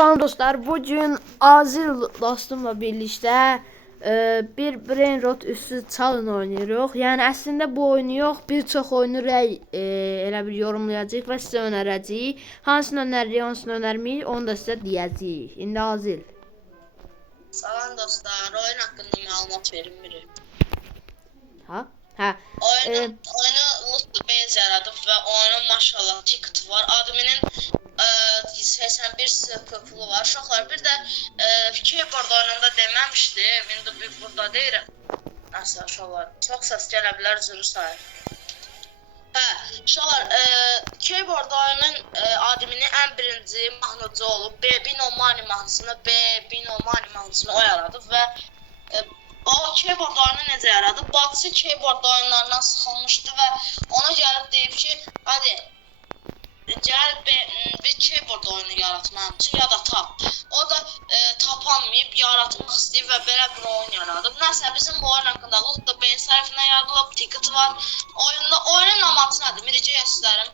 Salam dostlar, bugün Azil dostumla birlikte bir Brain Rot üstü çalın oynayırıq. Yəni əslində bu oyunu yox, bir çox oyunu elə bir yorumlayacağıq və sizə önərəcəyik. Hansını önəririk, hansını önərməyik, onu da sizə deyəcəyik. İndi Azil. Salam dostlar, oyun haqqında məlumat verilmir. Ha? Hə. Oyunu Lutlu Base yaradıb və oyunun maşallah ticketi var. Adminin 81 pulu var. Uşaqlar bir də keyboard oyununda deməmişdim. İndi bir burada deyirəm. Nəsə uşaqlar, çox səs gələ bilər, zürü sayır. Hə, uşaqlar, keyboard oyunun admini ən birinci mahnıcı olub. Bino Money mahnısını, Bino Money mahnısını o yaradıb və o keyboard oyunu necə yaradıb? Bacısı keyboard oyunlarından sıxılmışdı və ona gəlib deyib ki, hadi gəl bir keyboard oyunu yaratmam üçün ya da tap. O da tapanmayıb, yaratmaq istəyib və belə bir oyun yaradıb. Nəsə bizim bu oyun haqqında Lutlu Base səhifəsinə yazılıb, ticketi var. Oyunun amaçı nədir? Miricə göstərim.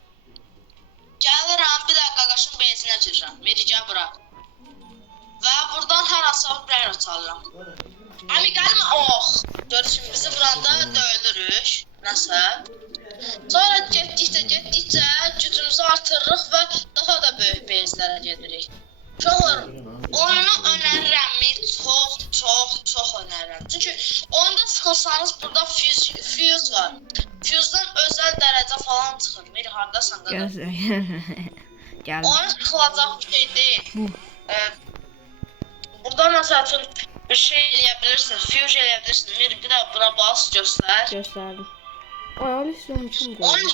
Gəlirəm, bir dəqiqə qaqaşın base'inə girirəm. Miricə bura. Və buradan hər hansı bir Brain Rot alıram. Əmi gəlmə, görüşüm bizi buranda döyülürük. Nəsə. Sonra getdikcə gücümüzü artırırıq və daha da böyük base'lərə gedirik. Uşaqlar, oyunu önərirəmmi? Çox önərirəm. Çünki oyunda sıxılsanız burada fuse var. Fuse'dan özəl dərəcə falan çıxır. Meri, haradasan qadar? Oyun sıxılacaq bir şey deyil. Burada məsəl üçün bir şey eləyə bilirsin, fuse eləyə bilirsin. Meri, bir də buna bas, göstər. Göstərdim. Alice'ın üçün Oyun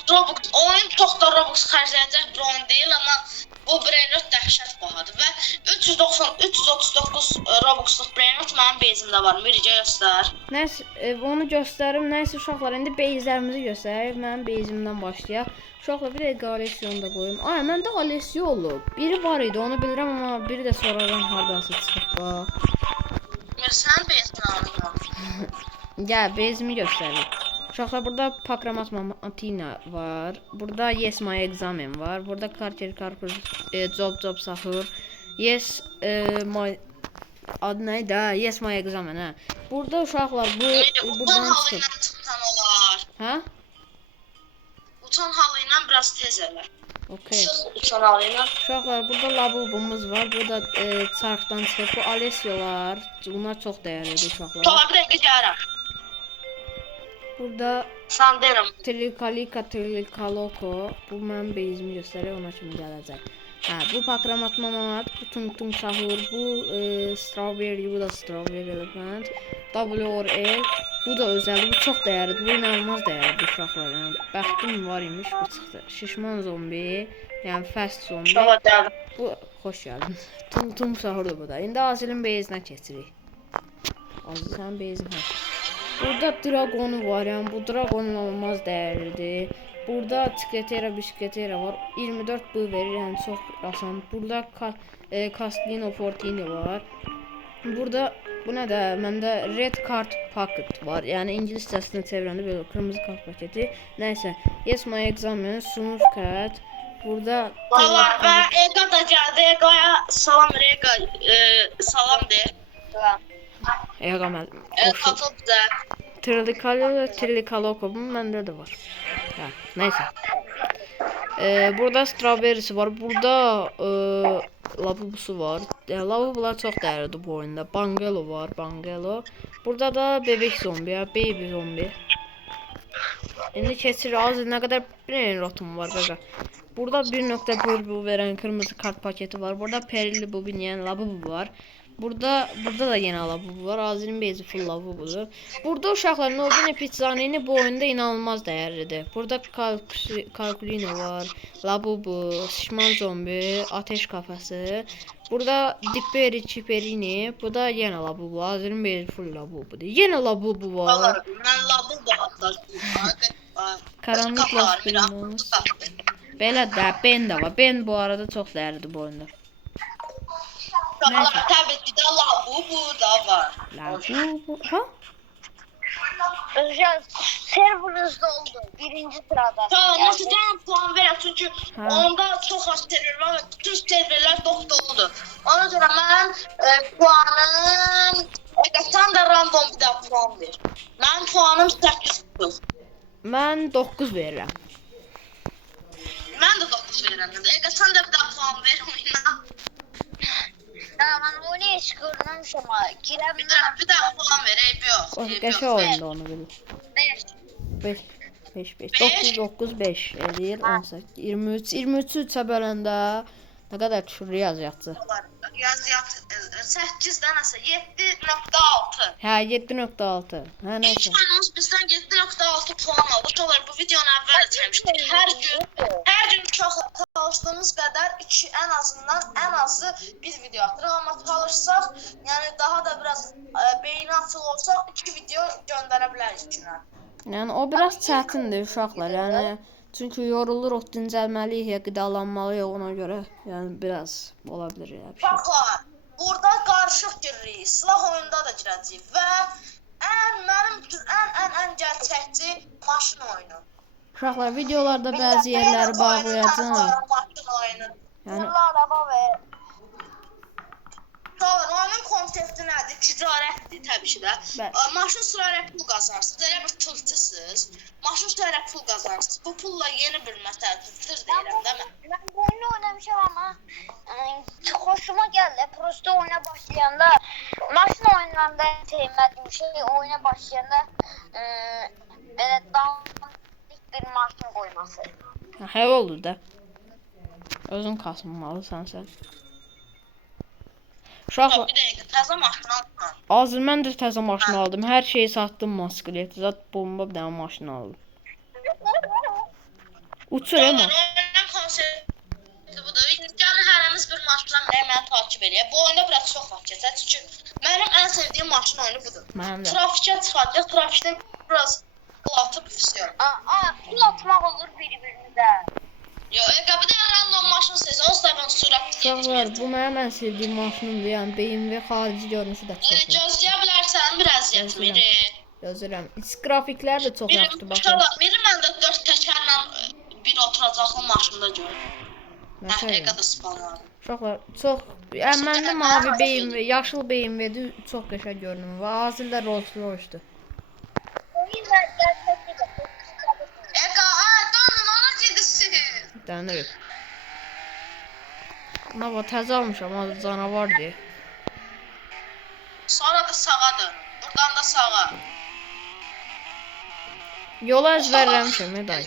çox da Robux xərcləyəcək bir oyun deyil, amma bu Brain Rot dəhşət bahadır və 339 Robuxluq Brain Rot mənim base'imdə var. Miricə göstər. Nəysə, onu göstərim. Nəysə uşaqlar, indi base'lərimizi göstərək. Mənim base'imdən başlayaq. Uşaqlar, bir dəqiqə Alessionu da qoyum. Ay, məndə Alessio olub. Biri var idi, onu bilirəm, amma biri də sonradan hardansa çıxıb. Bax. Sən base'ini alırsan. Gəl, base'imi göstərim. Uşaqlar, burada Pakramat Matina var. Burada Yes My Examen var. Burada Karker Karpuz, Job Sahur. Yes My adı neydi? Yes My Examen, hə. Burada uşaqlar buradan çıxıb. Uçan olar. Hə? Uçan halı ilə biraz tez elə. Okay. Uçan halı ilə. Uşaqlar, burada Labubumuz var. Burada çarxdan çıxıb. Bu Alessiolar. Bunlar çox dəyərlidir uşaqlar. Uşaqlar, bir dəqiqə gəlirəm. Burada Trikaloko. Bu mənim base'imi göstərir, ona kimi gələcək. Hə, bu Pakramat Mamat, bu Tung Sahur, bu Strawberry, bu da Strawberry Elephant, WRL, bu da özəldir, bu çox dəyərlidir, bu inanılmaz dəyərlidir uşaqlar. Yəni, bəxtim var imiş, bu çıxdı. Şişman zombi, yəni fast zombi. Bu, xoş gəldin. Tung Sahurdur bu da. İndi Azilin base'inə keçirik. Azil, sənin base'in hə. Burada Dragonu var, yəni bu Dragon inanılmaz dəyərlidir. Burada Çikletera, Bisikletera var. 24 bu verir, yəni çox asan. Burada Castlino Fortini var. Burada bu nə də? Məndə Red Card Pocket var. Yəni ingiliscəsini çevirəndə belə qırmızı kart paketi. Nəysə, Yes My Examen, Smooth Cat. Burada Vallahi və Ega da gəldi. Ega'ya salam Ega. Salam de. Salam. Ega mənim. Qatıl bizə. Trikaloko bu məndə də var. Hə, nəysə. Burada Strawberry'si var. Burada Labubusu var. Labubular çox dəyərlidir bu oyunda. Bangelo var, Bangelo. Burada da bebek zombi, ya, baby zombi. İndi keçir Azil, nə qədər Brain Rot'um var qaqa. Burada 1.1 bu verən kırmızı kart paketi var. Burada Perili Bobin, yəni Labubu var. Burada da yeni Labubu var. Azilin base'i full Labubudur. Burada uşaqlar Nobine Pizzanini bu oyunda inanılmaz dəyərlidir. Burada Kalkulino var. Labubu, Şişman zombi, Ateş kafası. Burada Diperi Çiperini. Bu da yeni Labubu. Azilin base'i full Labubudur. Yeni Labubu var. Mən Labubu atlar. Karanlık Los Primos. Belə də Ben də var. Ben bu arada çox dəyərlidir bu oyunda. Neyse. Tabii ki de Labubu da var. Labubu. Ha? Özcan serverınızda oldu. Birinci sırada. Tamam, nasıl tane puan verəm çünki Ha. onda çox az server var və bütün serverlər doludur. Ona görə mənim puanım sən də random bir daha puan ver. Mənim puanım 8. Mən 9 verirəm. Mən də 9 verirəm. Sən də bir daha puan ver oyuna. Tamam ben oyunu hiç görmemişim ama Bir daha puan ver, eybi yox. O eybi qəşəng yox. oyunda onu bilir. 5 5 5 9 9 5 eləyir 18 23 23-ü 3-ə böləndə nə qədər düşür yazacaqdı. Yaz 8 dənəsə 7.6. Hə 7.6. Hə İlk nəysə. anons bizdən 7.6 puan aldı. Uşaqlar bu videonu əvvəl də çəkmişdik. Hər gün çox çalışdığımız qədər ən azı bir video atırıq. Amma çalışsaq, yəni daha da biraz beyni açıq olsaq 2 video göndərə bilərik günə. Yəni o biraz çətindir uşaqlar. Yəni çünki yoruluruq, dincəlməliyik, ya qidalanmalıyıq ona görə. Yəni biraz ola bilər ya bir şey. Uşaqlar, burada qarışıq giririk. Silah oyunda da girəcəyik və mənim üçün ən gerçəkçi maşın oyunu. Uşaqlar videolarda bəzi yerləri bağlayacağam. Maşın oyunu. Yəni araba ve Tamam, oyunun konsepti nədir? Ticarətdir təbii ki də. Bəli. Maşın sürərək pul qazarsınız. Elə bir tırtısınız. Maşın sürərək pul qazarsınız. Bu pulla yeni bir məsələ tır deyirəm, değil mi? ben bu oyunu oynamışım ama hoşuma geldi. Prosto oyuna başlayanda maşın oyunlarında en sevmediğim şey oyuna başlayanda böyle dandik bir maşın koyması. hə olur da. Özün kasmalısan sən. Uşaqlar Bir dəqiqə, təzə maşın aldım. hazır mən də təzə maşın aldım. Hər şeyi satdım mosklet. Zat bomba bir dənə maşın aldım. Uçur Tamam, maşın. oyunun konsepti budur. Gəlin hərəmiz bir maşınla məni takip edək. Bu oyunda biraz çox vaxt keçər. Çünki mənim ən sevdiyim maşın oyunu budur. Mənim də. Trafikə çıxacaq, trafikdə biraz atıb füsüyor. Pul atmak olur birbirinize. Yo, bir dənə random maşın seçin, o zaman sürət Uşaqlar bu mənim ən sevdiyim maşınımdır. Yəni BMW xarici görünüşü də çox yaxşı. Gözləyə bilərsən bir əziyyət miri. Gözləyirəm. İç qrafiklər də çox yaxşıdır baxın. Uşaqlar, biri məndə 4 təkərlə bir oturacaqlı maşında görürəm. Məsələn. Həqiqətən spanlar. Uşaqlar çox yəni məndə mavi BMW, yaşıl BMW-dir, çox qəşəng görünür və hazırda Rolls Royce-dur. Oyun da gerçekten de Donun ona gedirsin. Dənir. Buna bax təzə almışam, az canavar deyə. Sonra da sağa dön. Buradan da sağa. Yola əzbərləmişəm, day.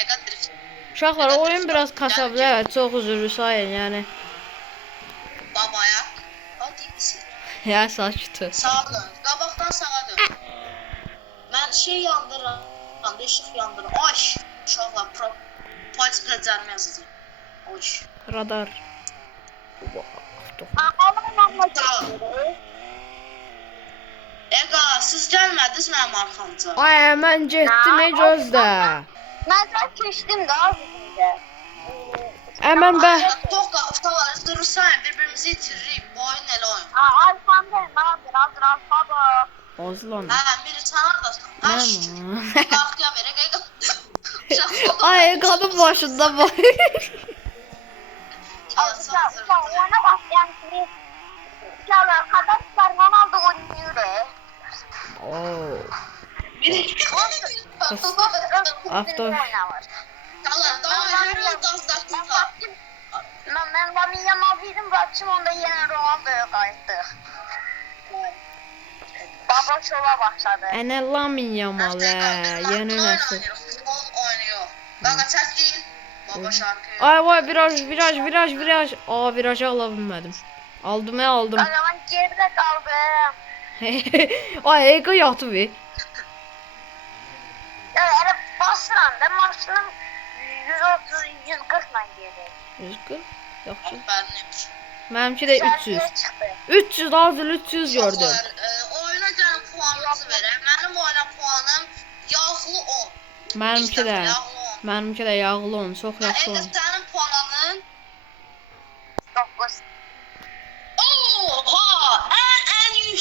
Ega drift. Uşaqlar oyun biraz kasa bilər, çox üzrlü sayın, yəni. Babaya. Hadi gitsin. Ya sakitdir. Sağa dön. Qabaqdan sağa dön. Mən şey yandırıram. İşıq yandırıram. Ay. Uşaqlar polis pəcərmə yazacaq. Oy. Radar. Ağlamamla Sağ ol. Ega, siz gəlmədiniz mənim arxamca. Ay, mən getdim, gözlə. Ben zaten geçtim daha bizimde. Mən bə... Uşaqlar, durursan, bir-birimizi itiririk. Bu oyun elə oyun. Alfamda ne yapıyor? Alfamda. Ozlan. Biri çağırdasın. Mən. Qalxıya verək, Ega. Ay, qadın başında var. Ona başlayan kimi. Arkadaşlar Ronaldo oynuyor. Oo. After. Ben Lamin Yamal değilim, bırakçım onda yine Ronaldo'ya kayıttı. Baba şova başladı. Ənə Lamin Yamal, yeni nəsil. Futbol oynuyor. Qaqa çəkil. Baba şarkı. Ay, vay, viraj. Aa, virajı ala bilmədim. Aldım, aldım. O zaman geride kaldım. Ay, Ega yatıb. Ya öyle basıram da maşının 130-140 ile gelir. 140. Yaxşı. Ben neymiş? Mənimki də 300. Çıktı. 300 hazır 300 gördüm. Oyuna gəlin puanınızı verəm. Mənim oyuna puanım yağlı 10. Mənimki də yağlı 10, çox yaxşı Ega, 10. sənin puanın 9. Oha! Ən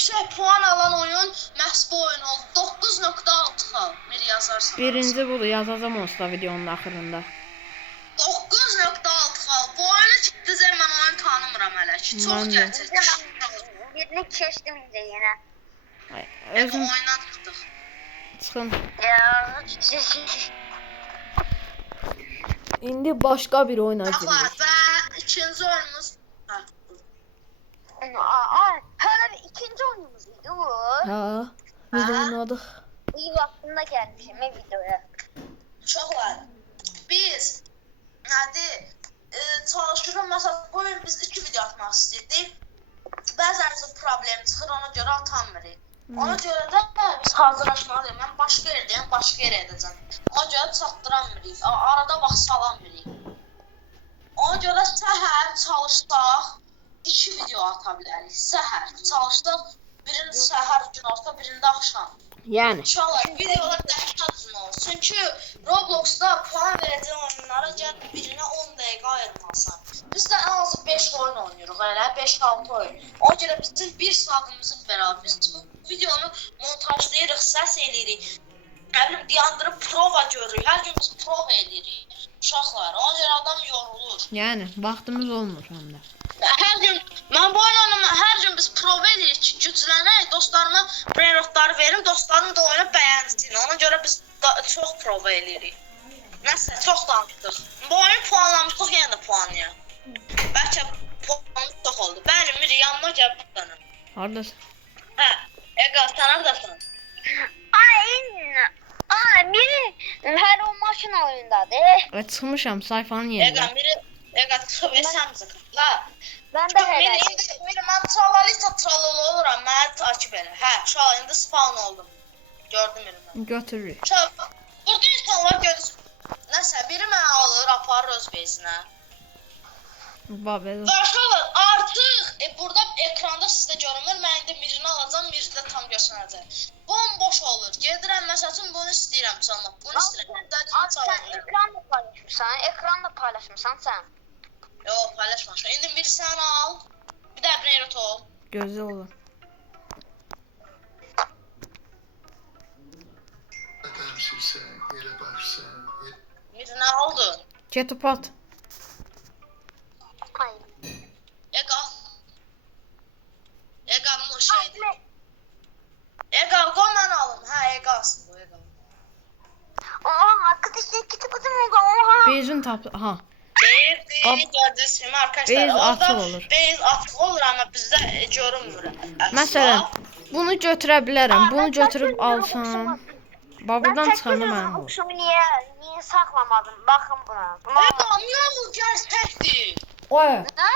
yüksək puan alan oyun məhz bu oyun oldu. 9.6 xal. Bir yazarsın. Birinci budur, yazacağım onsuz da videonun axırında. 9.6 xal. Bu oyunu çıxdızə mən oyunu tanımıram hələ ki. Çox Mən də. gerçək. Birini keçdim indi yenə. Ay, Özüm özüm oyundan çıxdıq. çıxın. Ya. İndi başqa bir oyuna Baxar giririk. və ikinci oyunumuz Hələ bir ikinci oyunumuz idi bu. Ha, biz oynadıq. İyi vaxtında gəlmişim videoya. çox var. Biz nədir? Çalışırıq. Məsələn, bu oyun biz 2 video atmaq istəyirdik. Bəzən bizim problem çıxır, ona görə atamırıq. Ona görə də biz hazırlaşmalıyıq. Mən başqa yerdəyəm, başqa yerə edəcəm. Ona görə çatdıramırıq. Arada vaxt salamırıq. Ona görə səhər çalışsaq 2 video ata bilərik. Səhər çalışsaq, birində səhər gün olsa, birində axşam. Yəni, İnşallah videolar dəhşət uzun olur. Çünki Robloxda puan verəcək oyunlara gəl birinə 10 dəqiqə ayırmasan. Biz də ən azı 5 oyun oynayırıq, elə 5-6 oyun. Ona görə bizim 1 saatımızın bərabər. Biz bu videonu montajlayırıq, səs eləyirik. Nə bilim, dayandırıb prova görürük. Hər gün biz prova eləyirik. Uşaqlar, ona görə adam yorulur. yəni vaxtımız olmur həm də. Hər gün mən bu oyunu hər gün biz prova eləyirik ki, güclənək, dostlarıma brainrotları verim, dostlarım da oyunu bəyənsin. Ona görə biz çox prova eləyirik. Nəsə, çox danışdıq. Bu oyunu puanlamışdıq, yenə də puanlayaq. Bəlkə puanımız çox oldu. Bəli, Miri, yanıma gəl bir dənə. Hardasın? Hə, Ega, sən haradasan? Biri hər o maşın oyundadır. Və çıxmışam sayfanın Ega, yerinə. Miri, Ega, çıxıb sən bizi qıtla. Mən də Miri, hələ. indi mən tralalita tralala oluram, mənə takip elə. Hə, uşaq, indi spawn oldum. Gördüm Miri. Götürürük. Uşaq, burada insanlar görür. Nəsə, biri mənə alır, aparır öz bezinə. Babel. Və uşaqlar, artıq burada ekranda sizdə görünmür. Mən indi Mirini alacağım, Miri də tam göstərəcək. Bomboş olur. Gedirəm, məsəl üçün bunu istəyirəm çalmaq. Bunu istəyirəm, dediyimi Sən çalabilirim. ekranla paylaşmısan sən. Yox, paylaşmamışam. İndi Miri sən al. Bir də Brainrot ol. Gözü olur. Miri nə oldu? Ketupat. Hayır. Ega. Ega bu şeydir. Ega, qoy mən alım. Hə, Egasın bu, Ega. Arkadaşlar kitabım oldu. Oha. Bezin tapdı. Aha. Deyir, gördüyünüz kimi arkadaşlar. Beyz orada açıq olur. Beyz açıq olur, amma bizdə görünmür. Məsələn, bunu götürə bilərəm. Bunu götürüb alsam. Babeldan çıxanda mənim olur. Şunu niye saklamadım? Bakın buna. Ega, Miyavul gerçəkdir. Oy. Ne?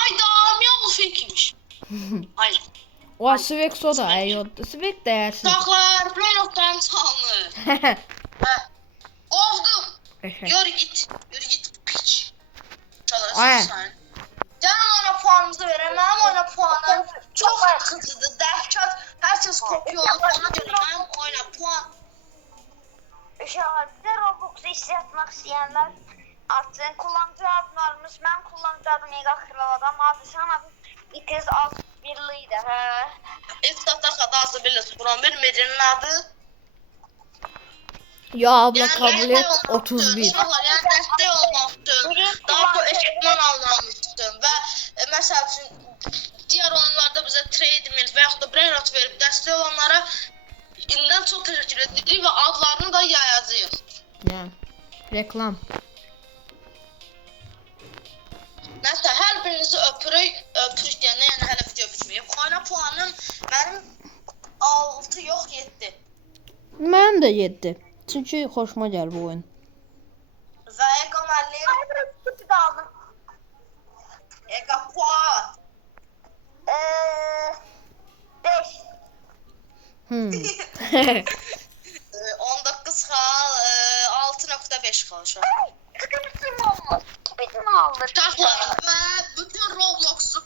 Ayda, Miyavul fake'miş. Ay. Oy, Svek soda əyoddu. Svek dəyərsiz. Uşaqlar, Brainrot'dan çalınır. Hə. Qovdum. Yürü git piç. Ay. Çalışırsan. Gəlin ona puanımızı verəm. Mənim oyuna puanım çox sıxıcıdır, dəhşət. Hər kəs kopuyor olur. Ona görə mənim oyuna puan. Uşaqlar, bir de Roblox'u istəyətmək istəyənlər atsın. Kullanıcı adlarımız, mən kullanıcı adım Ega Kral'adam. Adı sən adı İtiz alt birliydi. Hə. İlk dəfə azı bilirsiniz. Buran bir Mirinin adı. Ya abla Yəni, kabul dəstək et olmaq 31. üçün, uşaqlar, yəni dəstək olmaq üçün, daha çox ekipman almaq üçün və məsəl üçün digər oyunlarda bizə Treadmill və yaxud da Brainrot verib dəstək olanlara indidən çox təşəkkür edirik və adlarını da yayacağıq. Yəni reklam. Nəsə, hər birinizi öpürük deyəndə, yəni hələ video bitməyib. Oyuna puanım mənim 6 yox 7. Mənim də 7. Çünki xoşuma gəlir bu oyun. Və Ega müəllim, Ay, biraz kötü qaldım. Ega puan. 5. 19 xal, 6.5 xal uşaq. Kıkırısım olmaz. Bizim aldı. Uşaqlar və bütün Roblox'u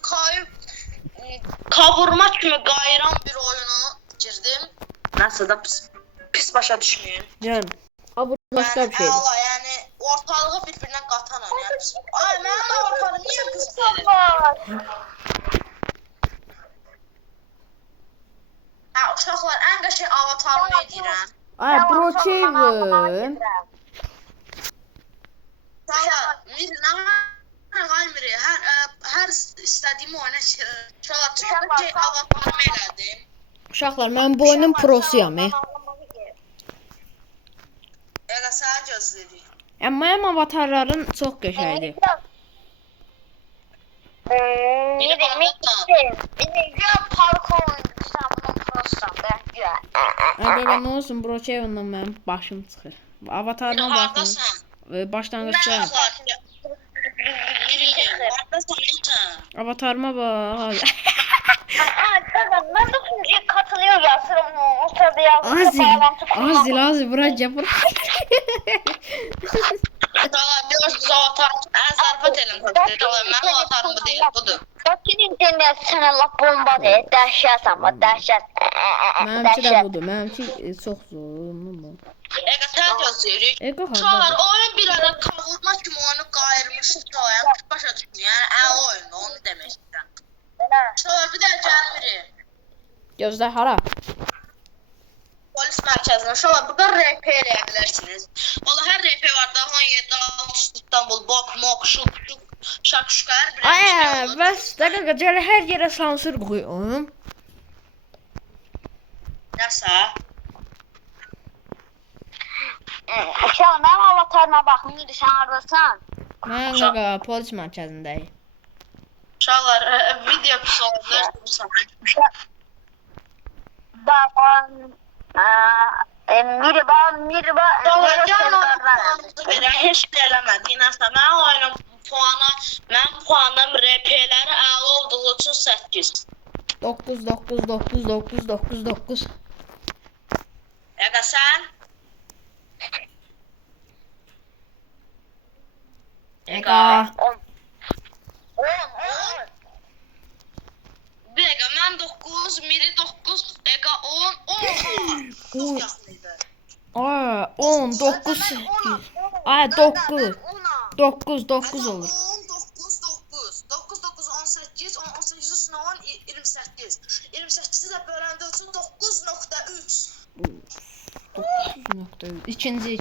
kavurma kimi qayıran bir oyuna girdim. Nəsə də pis başa düşməyin. Yəni, bu başqa bir şeydir. Əla, yəni ortalığı bir-birinə qatan oyun. Yəni, ay, mənim avatarım niyə qız deyil? Ay Brookhaven. Uşaqlar, Miri, nə var? Ay Miri, hər istədiyim oyuna uşaqlar çıxdı ki, avatarımı elədim. Uşaqlar mən bu oyunun prosuyam. Elə sənə gözləyirik. Amma mənim avatarların çox qəşəngdir. Güya parkur oyuncusan bunun prosan da güya. Qaqa nə olsun Brookhaven'dan mənim başım çıxır. Avatarıma baxın. Hardasan? Başlanğıçda. Hardasan? Avatarıma bax. Ben de sunucuya katılıyor yazırım o sırada yazdım. Azil bura gəl bura. Uşaqlar, görürsünüz avatar. Zarfat eləm. Mənim avatarım bu deyil, budur. Bakın internet sənə lap bomba deyil. Dəhşət amma dəhşət. Mənimki də budur. Mənimki çox zorlu bu. Ega sən gözləyirik. Ego Uşaqlar, hardadır? oyun bir ara kavurma kimi oyunu qayırmışdı toya. Başa düşdün, yəni əla oyundu, onu demək istəyirəm. Uşaqlar, bir də gəlmirik. Gözlə hara? Polis mərkəzinə. Uşaqlar, burada RP eləyə bilərsiniz. Valla hər RP var da, 17, 6, İstanbul, Bok, Mok, Şuk, Şak, hər bir Ay, şey olur. bəs dəqiqə gəl hər yerə sansür qoyum. Nəsə? Uşaq mənim avatarıma baxın. Neydi sən haradasan? Mən qaqa polis mərkəzindəyim. Uşaqlar, video pis olursa. Baxın. Mirba. Uşaqlar, gəlin oyunun puanımızı verək. Heç bir eləmədik. Nəsə, mənim puanım RP-ləri əla olduğu üçün 8. 9. Ega sən? Ega. Bir dəqiqə, mən 9, Miri 9, Ega 10, 10. Çox yaxınıydı. Ay 10, 9, 8. Ay 9. 9 olur. 10, 9, 18, 18 üstünə 10, 28. 28-i də böləndə üçün 9.3. 9.3. İkinci.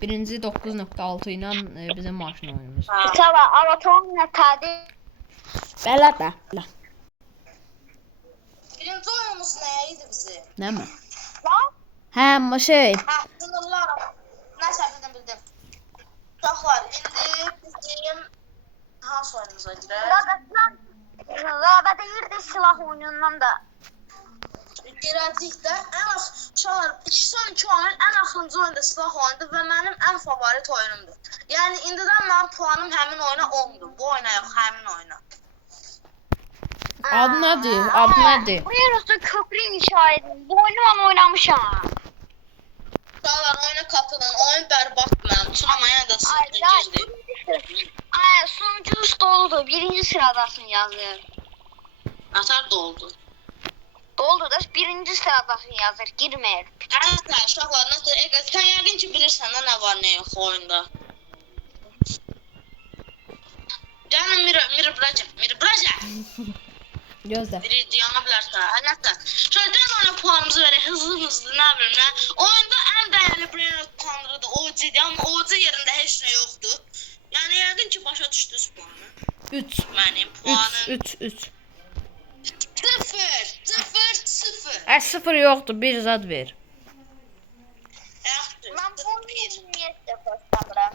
Birinci 9.6 ilə bizim maşın oyunumuz. Tamam, avatarım nə tədir? Belə. Birinci oyunumuz nə idi bizi? Nə mi? Lan? Hə, amma şey. Sınırlar. Nəsə, bildim. Uşaqlar, indi bizim hansı oyunumuza girək? Rəbə deyirdi silah oyunundan da. Gələcəkdə uşaqlar 2-12 oyun ən axırıncı oyunda silah oyundur və mənim ən favorit oyunumdur. Yəni indidən mənim puanım həmin oyuna 10-dur. Bu oyuna yox, həmin oyuna. Adı nədir? Buraya nasıl köprü inşa edin. Bu oyunu ben oynamışam. Uşaqlar, oyuna katılın. Oyun bərbad mənim üçün, amma yenə də sizin girdi. Ay, sunucunuz doludur. Birinci sıradasın yazır. Atar doldu. Doldu da birinci sıradasın yazır. Girməyir. Nəsə, uşaqlar, nəsə, Ega, sən yəqin ki bilirsən də nə var, nə yox oyunda. Gəlin, Miri bura. Gözlə. Biri yana bilərsən. Nəsə, şöyle gəlin oyuna puanımızı verək, hızlı, nə bilim nə. Oyunda ən dəyərli brain tanrıdır, OG-dir, amma OG yerində heç nə yoxdur. Yəni, yəqin ki başa düşdünüz puanı. 3. Mənim puanım 3. 0. Ay 0 yoxdur, bir zad ver. Ben bu oyunu niyetle başlamıram.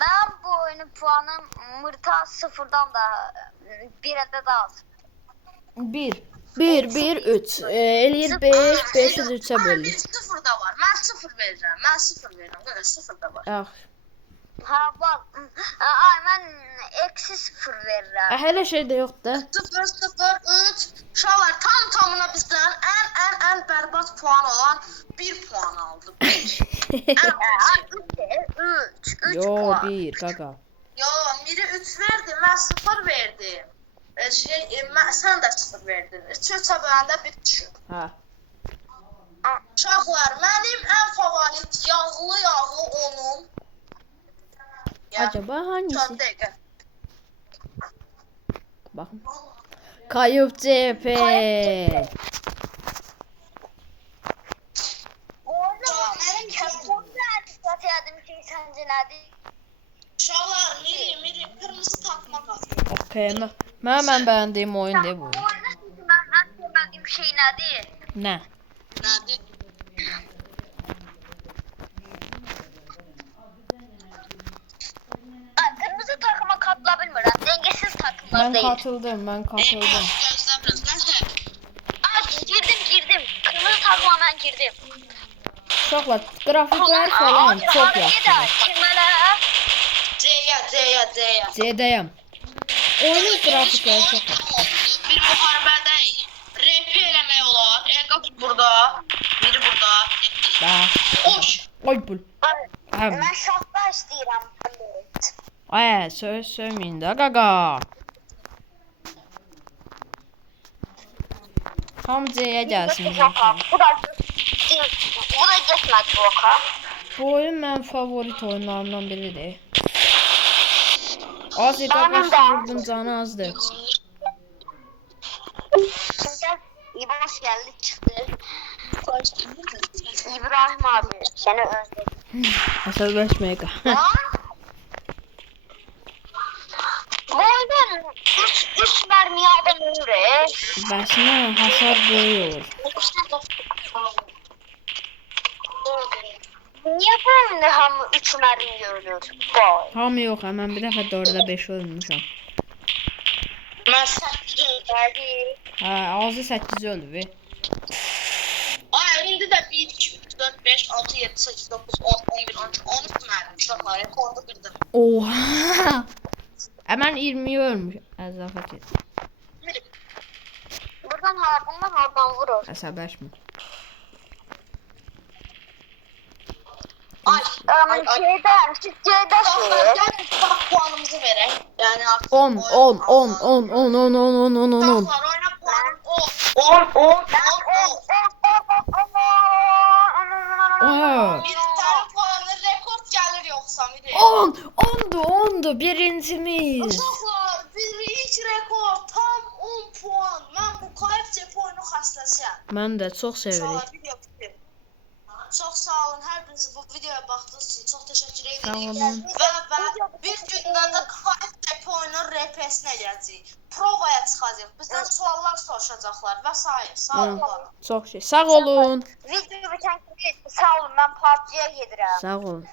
Ben bu oyunun puanım mırta sıfırdan da bir adet az. 1. 3. Eləyir 5, 5-i 3-ə Bir bölür. 0 da var. Mən 0 verirəm. Belə 0 da var. Ax. Ha bak. Ay ben eksi sıfır veririm. Hələ şey də yoxdur. 0, 3. Uşaqlar tamına bizdən ən bərbad puan olan 1 puan aldı. 1. Ən Üç Yo, puan. 1 qaqa. Yo, biri 3 verdi, mən 0 verdim. Sən də 0 verdin. 3-3-ə böləndə 1 düşür. Hə. Uşaqlar, mənim ən favorit yağlı onum. Acaba hangisi? Son dəqiqə. Baxın. Kayıp CP. Okay, mən bəyəndiyim oyun deyil bu. Bu oyunda sizin mən sevmədiyim şey nədir? Nə? Nədir? Qırmızı takıma katıla bilmirəm. Dengesiz takımlar Mən deyil. katıldım. Gözlə biraz. Nəsə? Girdim. Kırmızı takıma mən girdim. Uşaqlar, qrafiklər falan çox yaxşıdır. Kimlərə? C'yə. C-dəyəm. Oyunun qrafikləri çox yaxşıdır. Bir müharibədəyik. RP eləmək olar. Elqab burada. Biri burada. Getdik. Bax. Oş. Oy bul. Həm. Mən şahta istəyirəm. Ay, söyləməyin də qaqa. Tam C-yə gəlsin. Bu da getmədi bu oka. Bu oyun mənim favorit oyunlarımdan biridir. Az qaqa vurdum, canı azdır. İboş geldi çıktı. İbrahim abi seni özledim. Əsəbləşməyə qaqa. Bu oyundan 3 mermiye adam ölür. Bəs nə, hasar böyük olur. Niye bu oyunda hamı 3 mermiye ölür? Vay. Hamı yox, mən bir dəfə 4-də 5 ölmüşəm. Mən 8 öldüm. Hə, azı 8 öldü. Ay, indi də 1, 2, 3, 4, 5, 6, 7, 8, 9, 10, 11, 12, 13 mənim uşaqlar rekordu qırdım. Oha! Mən 20 ölmüşəm. Əzafət et. Buradan hardan vurur. Əsəbləşmə. Ay, Siz C'dəsiniz. gəlin bax puanımızı verək. Yəni artıq 10. uşaqlar oyna puanım 10. Oha! Bir tane puanı rekord gəlir yoxsa bir. 10'du birincimiz. Uşaqlar, birinci rekord tam 10 puan. Mən bu KFC oyunu xəstəsiyəm. Mən də çox sevirik. Uşaqlar, video bitir. Çox sağ olun, hər biriniz bu videoya baxdığınız üçün çox təşəkkür Sağ edirik. olun. Və bir gündən də KFC oyunun RPS-nə gələcəyik. Provaya çıxacaq. Bizdən suallar soruşacaqlar və s. Sağ olun. Çox şey. Sağ olun. Video bitən kimi sağ olun, mən PUBG-yə gedirəm. Sağ olun.